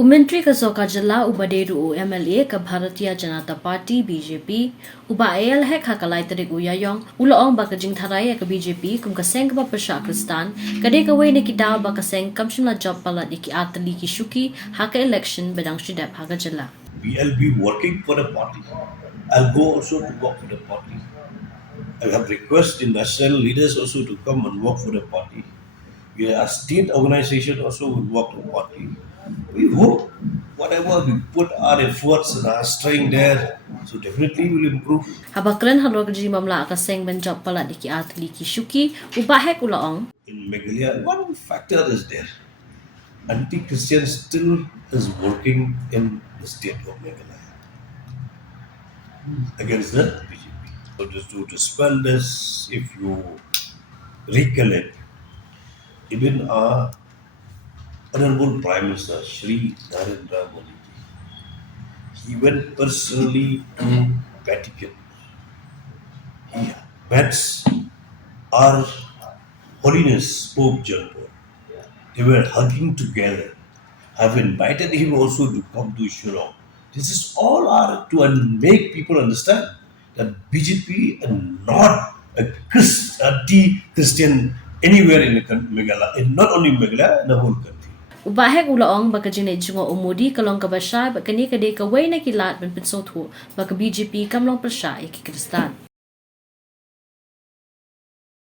Umentri ka soka Jylla ubaderu MLA ka Bharatiya Janata Party BJP uba AL hek hakalai tarik uyayong uloong baka jingtharai ka BJP kum ka Seng ba Pyrshah Khristan kade ka way nikita baka Seng kamshimla job pala iki atali ki shuki haka election bedang shidap haka Jylla. I'll be working for the party. I'll go also to work for the party. I have requested the national leaders also to come and work for the party. We are a state organization also will work for the party. We hope whatever we put our efforts and our strength there, so definitely will improve. Habakren halog ji mamla ka Seng ben job pala iki atali ki shuki uba hek uloong. In Meghalaya, one factor is there. Anti-Christian still is working in the state of Meghalaya against the BJP. So just to dispel this, if you recollect, even our Honorable Prime Minister Shri Narendra Modi, he went personally to Vatican. He met our Holiness Pope John Paul. They were hugging together. Have invited him also to come to Shillong. This is all are to make people understand that BJP and not a anti-Christian anywhere in the Meghalaya, not only Meghalaya, in the whole country. Ubahek uloong baka jine jungo umudi kalong kabasha baka ni kade ka way na kilat ben pensotho baka BJP kamlong Pyrshah iki Khristan.